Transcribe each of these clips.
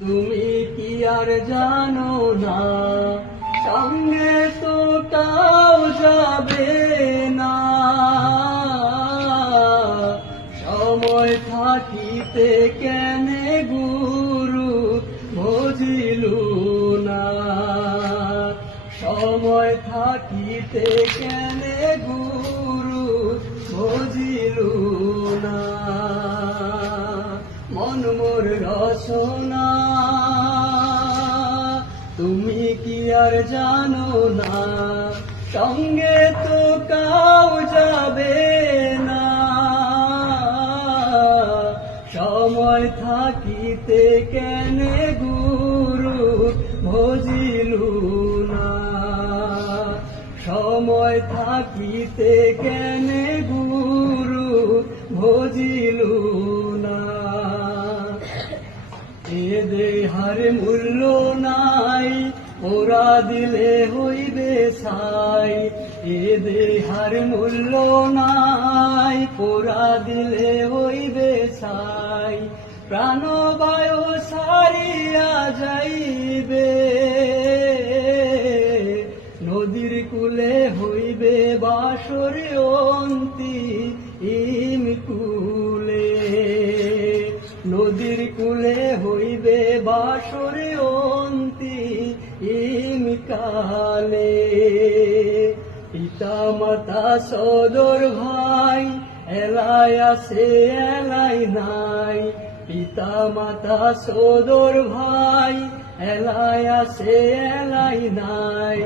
তুমি কি আর জানো না, সঙ্গে তো কাউ যাবে না। সময় থাকিতে কেনে গুরু বুঝিলু না, সময় থাকিতে কেনে গুরু বুঝিলু না। মন মোর রসনা, তুমি কি আর জানো না, সঙ্গে তো কাউ যাবে না। সময় থাকিতে কেনে গুরু ভজিলু না, সময় থাকিতে কেনে গুরু ভজিলু না। এ দেহার মূল্য নাই, ওরা দিলে হইবে ছাই। এ দেহার মূল্য নাই, ওরা দিলে হইবে ছাই। প্রাণবায়ু সারিয়া যাইবে, নদীর কূলে হইবে বাসর অন্তিম কূলে। নদীর কূলে হইবে বাসর অন্তিম কালে। পিতা মাতা সদর ভাই, এলাই আছে এলাই নাই। পিতা মাতা সদর ভাই, এলাই আছে এলাই নাই।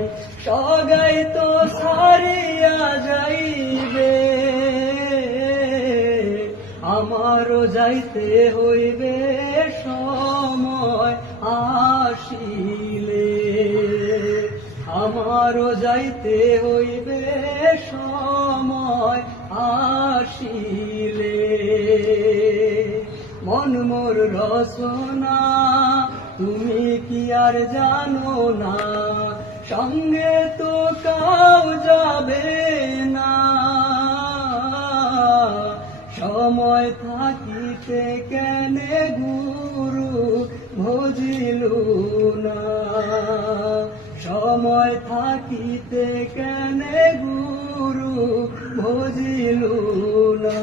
সগাই তো সারিয়া যাইবে, আমারও যাইতে হইবে সময় আসিলে। আমারও যাইতে হইবে সময় আসিলে। মন মোর রসনা, তুমি কি আর জানো না, সঙ্গে তো কাউ যাবে না। সময় থাকিতে কেনে গুরু ভজিলু না, সময় থাকিতে কেনে গুরু ভজিলু না।